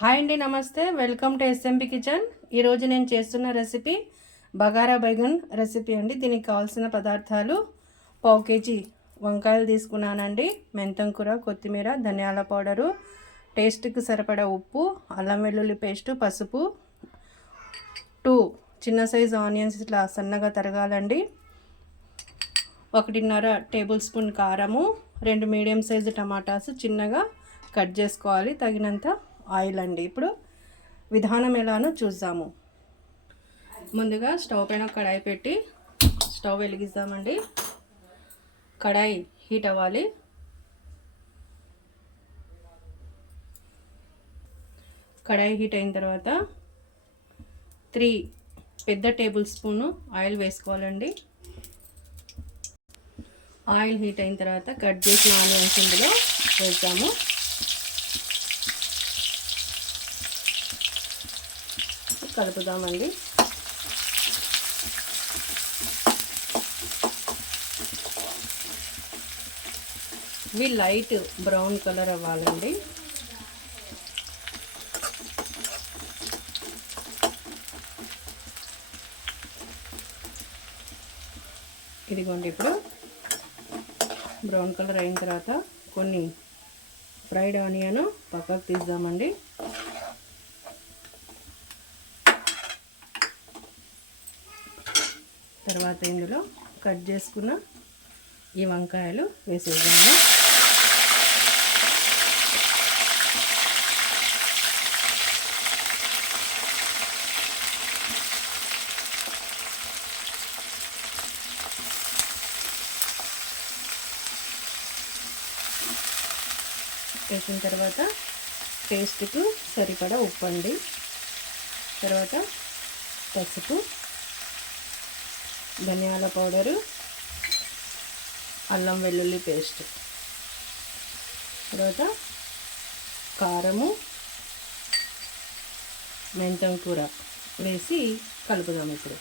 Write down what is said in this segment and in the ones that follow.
Hi అండి, నమస్తే. Welcome to SMP kitchen. ఈరోజు నేను చేస్తున్న రెసిపీ బగారా బైగన్ రెసిపీ అండి. దీనికి కావాల్సిన పదార్థాలు: పావు కేజీ వంకాయలు తీసుకున్నానండి, మెంతం కూర, కొత్తిమీర, ధనియాల పౌడరు, టేస్ట్కి సరిపడా ఉప్పు, అల్లం వెల్లుల్లి పేస్టు, పసుపు, 2 చిన్న సైజు ఆనియన్స్ ఇట్లా సన్నగా తరగాలండి, 1.5 టేబుల్ స్పూన్ కారము, 2 మీడియం సైజు టమాటాస్ చిన్నగా కట్ చేసుకోవాలి, తగినంత ఆయిల్ అండి. ఇప్పుడు విధానం ఎలానో చూద్దాము. ముందుగా స్టవ్ పైన కడాయి పెట్టి స్టవ్ వెలిగిద్దామండి. కడాయి హీట్ అవ్వాలి. కడాయి హీట్ అయిన తర్వాత 3 పెద్ద టేబుల్ స్పూను ఆయిల్ వేసుకోవాలండి. ఆయిల్ హీట్ అయిన తర్వాత కట్ చేసిన ఆనియన్స్ ఇందులో వేద్దాము. కలుపుదామండి. ఇవి లైట్ బ్రౌన్ కలర్ అవ్వాలండి. ఇదిగోండి, ఇప్పుడు బ్రౌన్ కలర్ అయిన తర్వాత కొన్ని ఫ్రైడ్ ఆనియన్ పక్కకు తీద్దామండి. తర్వాత ఇందులో కట్ చేసుకున్న ఈ వంకాయలు వేసేద్దాము. వేసిన తర్వాత టేస్ట్కు సరిపడా ఉప్పు అండి, తర్వాత పసుపు, ధనియాల పౌడరు, అల్లం వెల్లుల్లి పేస్ట్, తర్వాత కారము, మెంతం కూర వేసి కలుపుదాం. ఇప్పుడు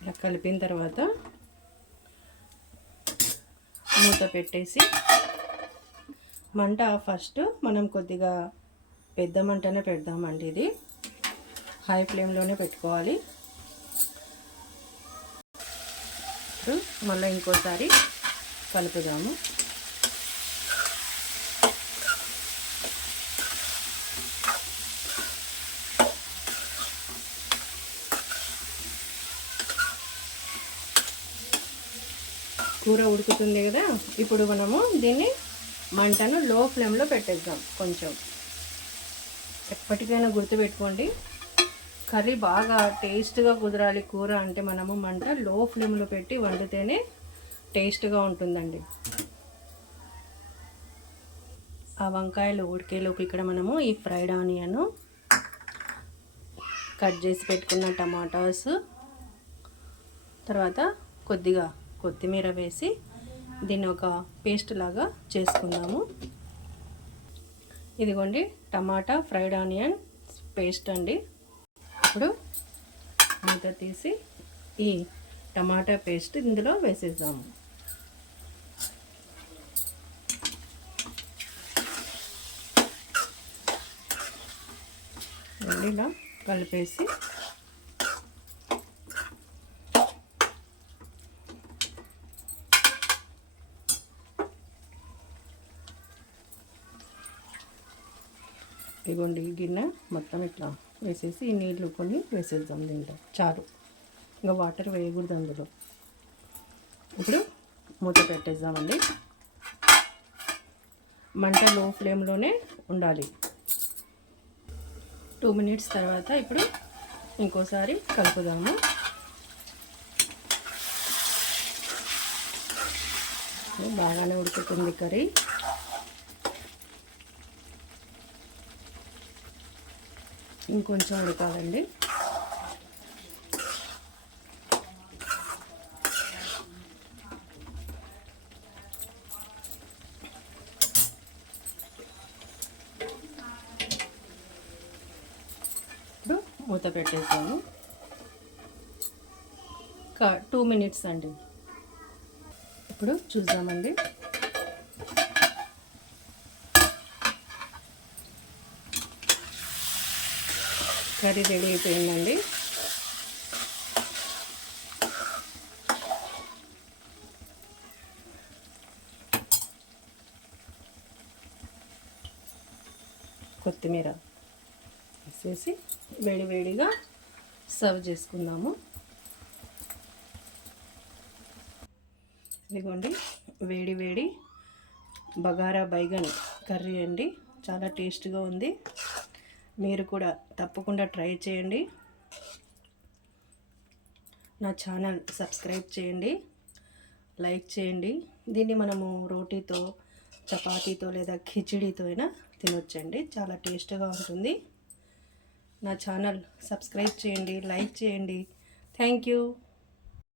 ఇలా కలిపిన తర్వాత మూత పెట్టేసి మంట ఫస్ట్ మనం కొద్దిగా పెద్ద మంటనే పెడదామండి. ఇది హై ఫ్లేమ్లోనే పెట్టుకోవాలి. ఇప్పుడు మళ్ళీ ఇంకోసారి కలుపుదాము. కూర ఉడుకుతుంది కదా, ఇప్పుడు మనము దీన్ని మంటను లో ఫ్లేమ్లో పెట్టేద్దాం. కొంచెం ఎప్పటికైనా గుర్తుపెట్టుకోండి, కర్రీ బాగా టేస్ట్గా కుదరాలి కూర అంటే మనము మంట లో ఫ్లేమ్లో పెట్టి వండితేనే టేస్ట్గా ఉంటుందండి. ఆ వంకాయలు ఉడికేలోపు ఇక్కడ మనము ఈ ఫ్రైడ్ ఆనియన్, కట్ చేసి పెట్టుకున్న టమాటాస్, తర్వాత కొద్దిగా కొత్తిమీర వేసి దీన్ని ఒక పేస్ట్ లాగా చేసుకుందాము. ఇదిగోండి, టమాటా ఫ్రైడ్ ఆనియన్ పేస్ట్ అండి. ఇప్పుడు మూత తీసి ఈ టమాటా పేస్ట్ ఇందులో వేసేద్దాము. ఇలా కలిపేసి ఇదిగోండి, గిన్నె మొత్తం ఇట్లా వేసేసి ఈ నీళ్ళు కొన్ని వేసేద్దాం. దీంట్లో చారు, ఇంకా వాటర్ వేయకూడదు అందులో. ఇప్పుడు మూత పెట్టేద్దామండి. మంట లో ఫ్లేమ్లోనే ఉండాలి. 2 మినిట్స్ తర్వాత ఇప్పుడు ఇంకోసారి కలుపుదాము. బాగానే ఉడుకుతుంది కర్రీ. ఇంకొంచెం ఉడకాలండి. ఇప్పుడు మూత పెట్టేసాము. 2 మినిట్స్ అండి. ఇప్పుడు చూద్దామండి. కర్రీ రెడీ అయిపోయిందండి. కొత్తిమీర వేసేసి వేడివేడిగా సర్వ్ చేసుకుందాము. ఇదిగోండి వేడి వేడి బగారా బైగన్ కర్రీ అండి. చాలా టేస్ట్గా ఉంది. మీరు కూడా తప్పకుండా ట్రై చేయండి. నా ఛానల్ సబ్స్క్రైబ్ చేయండి, లైక్ చేయండి. దీన్ని మనము రోటీతో, చపాతీతో లేదా ఖిచడీతో అయినా తినొచ్చండి. చాలా టేస్ట్గా ఉంటుంది. నా ఛానల్ సబ్స్క్రైబ్ చేయండి, లైక్ చేయండి. Thank you.